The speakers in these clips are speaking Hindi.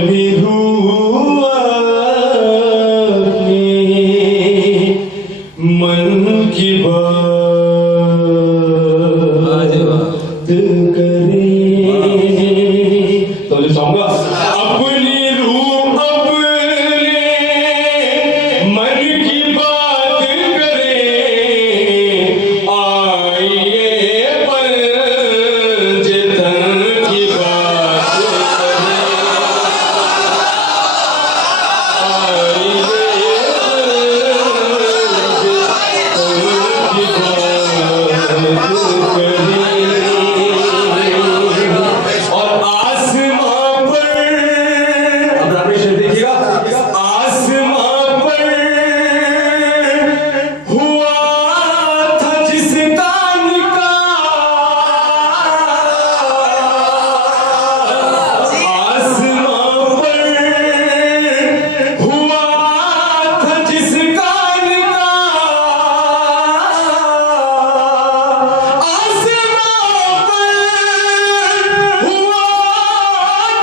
अपनी रूह अपनी मन की बात करे। तो जो चाहूंगा अपनी रूह अपने मन की बात करे, आइए पंचतन की बात करे, आइए पंचतन की बात करे। और आसमां पर, अब रामेश्वर देखिएगा, आसमां पर हुआ था जिसका निकाह, आसमां पर हुआ था जिसका निकाह, आसमां पर हुआ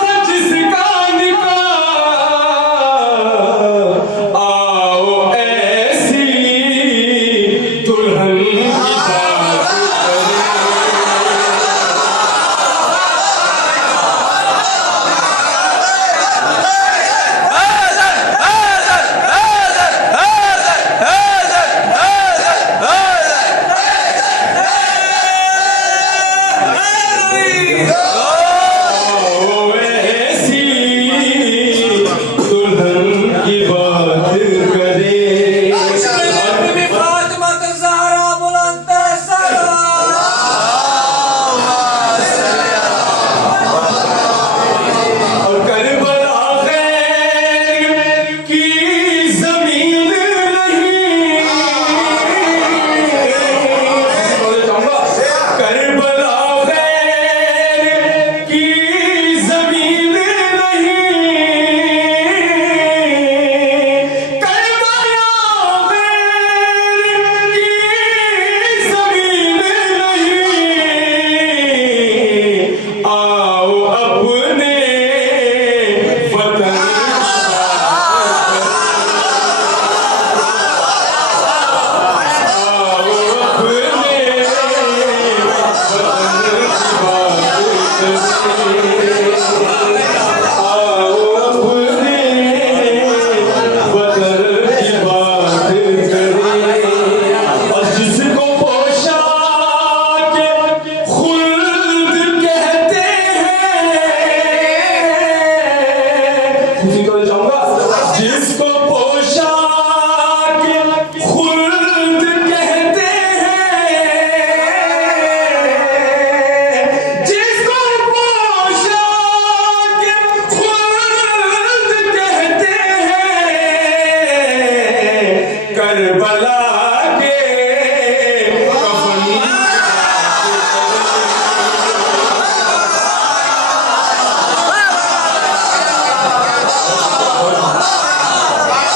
था जिसका निकाह, आओ ऐसी दुल्हन की बात आओ ऐसी दुल्हन की बात करे। और करबला खैर की जमीन नहीं, करबला खैर की जमीन नहीं, करबला खैर की जमीन नहीं, आओ अपने वतन जिसको पोशाक खुल्द कहते हैं, जिसको पोशाक खुल्द कहते हैं, करबला के कफन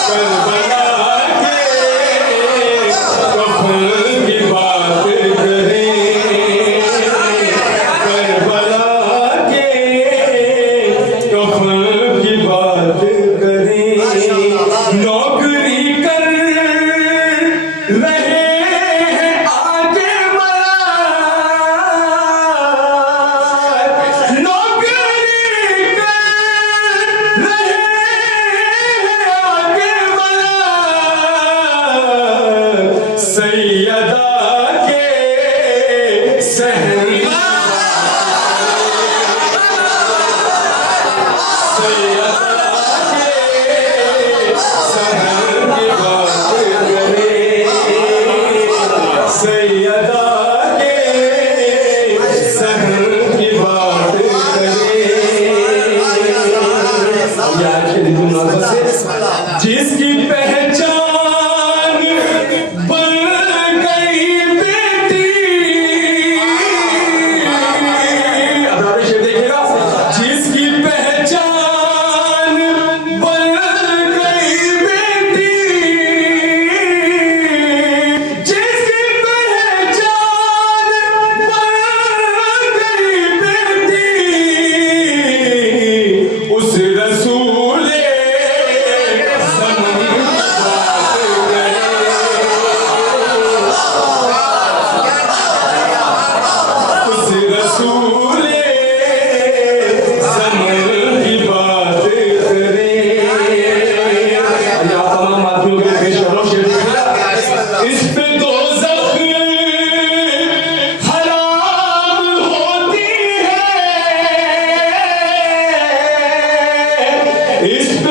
करबला के कफन की बात करे, करबला के कफन की बात करे। नौकरी कर रहे हैं आगे बढ़ा, नौकरी कर रहे सैयदा के सहन, सैयदा के सहन की बात करे, सैयदा के सहन की बात करे। याद करिए जुम्मन से, जिसकी पहचान बन गई बेटी, अब रामेश्वर देखिएगा, जिसकी पहचान बन गई बेटी, जिसकी पहचान बन गई बेटी, उस रसूल इस पे